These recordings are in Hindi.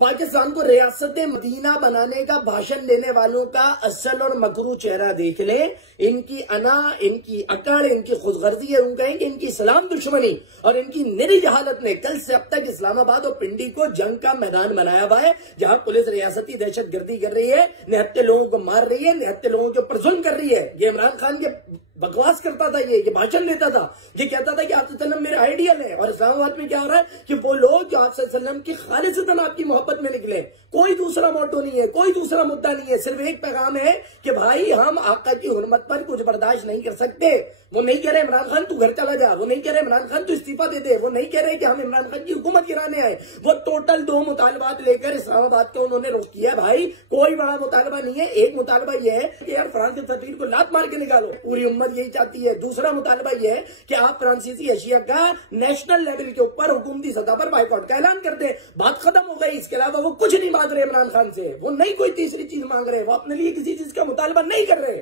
पाकिस्तान को रियासत मदीना बनाने का भाषण देने वालों का असल और मकरू चेहरा देख लें। इनकी अना, इनकी अकड़, इनकी खुदगर्जी है, उन कहेंगे इनकी इस्लाम दुश्मनी और इनकी निरी जहालत ने कल से अब तक इस्लामाबाद और पिंडी को जंग का मैदान बनाया हुआ है, जहां पुलिस रियासती दहशत गर्दी कर रही है, निहत्ते लोगों को मार रही है, निहत्ते लोगों के ऊपर जुल्म कर रही है। ये इमरान खान के बकवास करता था, ये भाषण देता था, ये कहता था कि आप सल्लम मेरे आइडियल है। और इस्लामाबाद में क्या हो रहा है कि वो लोग जो आप सल्लम की खालिसतन आपकी मोहब्बत में निकले, कोई दूसरा मोटो नहीं है, कोई दूसरा मुद्दा नहीं है, सिर्फ एक पैगाम है कि भाई हम आका की हुर्मत पर कुछ बर्दाश्त नहीं कर सकते। वो नहीं कह रहे इमरान खान तू घर चला जा, वो नहीं कह रहे इमरान खान तू इस्तीफा दे दे, वो नहीं कह रहे कि हम इमरान खान की हुकूमत गिराने आए। वो टोटल 2 मुतालबात लेकर इस्लामाबाद को उन्होंने रोक किया। भाई कोई बड़ा मुतालबा नहीं है, एक मुतालबा यह है कि यार फ्रांस के सफीर को लात मार के निकालो, पूरी उम्मत यही चाहती है। दूसरा मुतालबा यह है कि आप फ्रांसीसी एशिया का नेशनल लेवल के ऊपर हुकूमती सतह पर बाइकआउट का ऐलान कर दे, बात खत्म हो गई। इसके अलावा वो कुछ नहीं मांग रहे इमरान खान से, वो नहीं कोई तीसरी चीज मांग रहे, वो अपने लिए किसी चीज का मुतालबा नहीं कर रहे।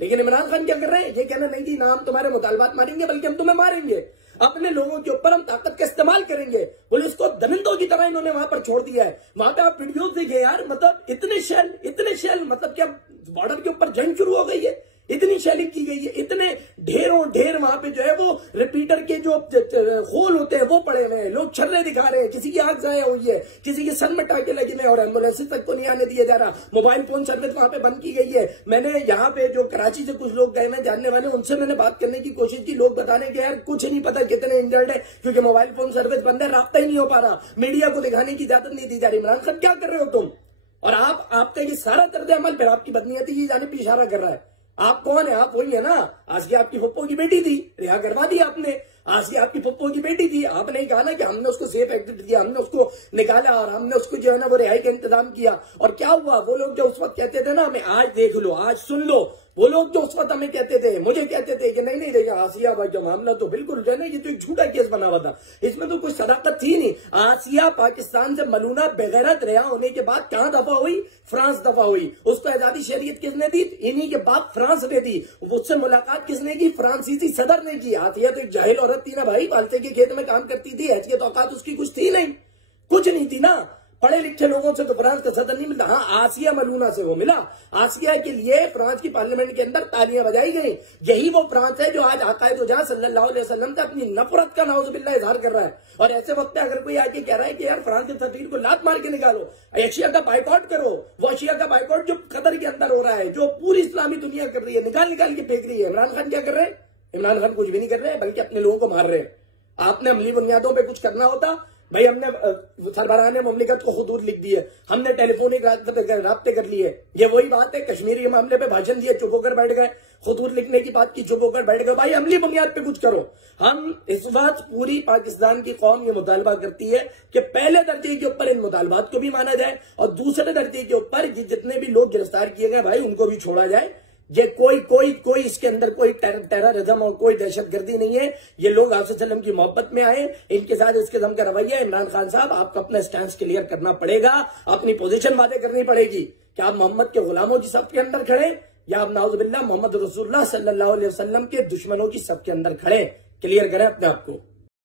लेकिन इमरान खान क्या कर रहे हैं, ये कहना नहीं कि ना हम तुम्हारे मुतालबात मारेंगे बल्कि हम तुम्हें मारेंगे, अपने लोगों के ऊपर हम ताकत का इस्तेमाल करेंगे। पुलिस को दरिंदों की तरह इन्होंने वहां पर छोड़ दिया है। वहां पे आप वीडियो देखिए यार, मतलब इतने शेल, मतलब क्या बॉर्डर के ऊपर जंग शुरू हो गई है, इतनी शेलिंग की गई है, इतने ढेर वहां पे जो है वो रिपीटर के जो होल होते हैं वो पड़े हुए हैं, लोग छर्रे दिखा रहे हैं, किसी की आंख जाया हुई है, किसी के सर में टाके लगे हुए और एम्बुलेंस तक को नहीं आने दिया जा रहा। मोबाइल फोन सर्विस वहां पे बंद की गई है। मैंने यहाँ पे जो कराची से कुछ लोग गए हैं जानने वाले, उनसे मैंने बात करने की कोशिश की, लोग बताने के यार कुछ नहीं पता कितने इंजर्ड है, क्योंकि मोबाइल फोन सर्विस बंद है, रास्ता ही नहीं हो पा रहा, मीडिया को दिखाने की इजाजत नहीं दी जा रही। इमरान खान क्या कर रहे हो तुम? और आपका ये सारा तर्ज अमल फिर आपकी बदनीयती की जाने पर इशारा कर रहा है। आप कौन है? आप वही है ना, आसिया आपकी पप्पो की बेटी थी, रिहा करवा दी आपने। आसिया आपकी पप्पो की बेटी थी, आपने कहा ना कि हमने उसको सेफ एग्जिट दिया, हमने उसको निकाला और हमने उसको जो है ना वो रिहाई का इंतजाम किया। और क्या हुआ? वो लोग जो उस वक्त कहते थे ना हमें आज देख लो, आज सुन लो, वो लोग जो उस वक्त हमें कहते थे, मुझे कहते थे कि नहीं देखिए आसिया भाई जो मामला तो बिल्कुल जो है ना ये तो एक झूठा केस बना हुआ था, इसमें तो कोई सदाकत थी नहीं। आसिया पाकिस्तान से मलूना बेगैरत रिहा होने के बाद कहां दफा हुई? फ्रांस दफा हुई। उसको आजादी शरीयत किसने दी? इन्हीं के बाप फ्रांस ने दी। उससे मुलाकात किसने की? फ्रांसीसी सदर ने की। आसिया तो एक जाहिल औरत थी ना भाई, पालते के खेत में काम करती थी, हैसियत औकात उसकी कुछ थी नहीं, कुछ नहीं थी ना। पढ़े लिखे लोगों से तो फ्रांस का सदर नहीं मिलता। हाँ, आसिया मलूना से वो मिला। आसिया के लिए फ्रांस की पार्लियामेंट के अंदर तालियां बजाई गई। यही वो फ्रांस है जो आज आकाए-दो-जहां सल्लल्लाहु अलैहि वसल्लम से अपनी नफरत का नाउजुबिल्लाह इजहार कर रहा है। और ऐसे वक्त अगर कोई आके कह रहा है कि यार फ्रांस के सफीर को लात मार के निकालो, एशिया का बाइकआउट करो, वो एशिया का बाइकआउट जो कतर के अंदर हो रहा है, जो पूरी इस्लामी दुनिया कर रही है, निकाल के फेंक रही है। इमरान खान क्या कर रहे हैं? इमरान खान कुछ भी नहीं कर रहे हैं, बल्कि अपने लोगों को मार रहे हैं। आपने अमली बुनियादों पर कुछ करना होता भाई, हमने सरबराह मुमलिकत को खुदूद लिख दी है, हमने टेलीफोनिक राब्ते कर लिए। ये वही बात है, कश्मीर के मामले पे भाषण दिए, चुप होकर बैठ गए, खुदूद लिखने की बात की, चुप होकर बैठ गए। भाई अमली बुनियाद पे कुछ करो। हम इस वक्त पूरी पाकिस्तान की कौम ये मुतालबा करती है कि पहले दर्जे के ऊपर इन मुतालबात को भी माना जाए और दूसरे दर्जे के ऊपर जितने भी लोग गिरफ्तार किए गए भाई उनको भी छोड़ा जाए। ये कोई इसके अंदर कोई टेररिज्म और कोई दहशतगर्दी नहीं है। ये लोग आप सल्लम की मोहब्बत में आए, इनके साथ इस किस्म का रवैया। इमरान खान साहब आपको अपना स्टैंड क्लियर करना पड़ेगा, अपनी पोजीशन वादे करनी पड़ेगी कि आप मोहम्मद के गुलामों की सब के अंदर खड़े या आप नाउजुबिल्लाह मोहम्मद रसूलुल्लाह सल्लल्लाहु अलैहि वसल्लम के दुश्मनों की सब के अंदर खड़े। क्लियर करें अपने आप को।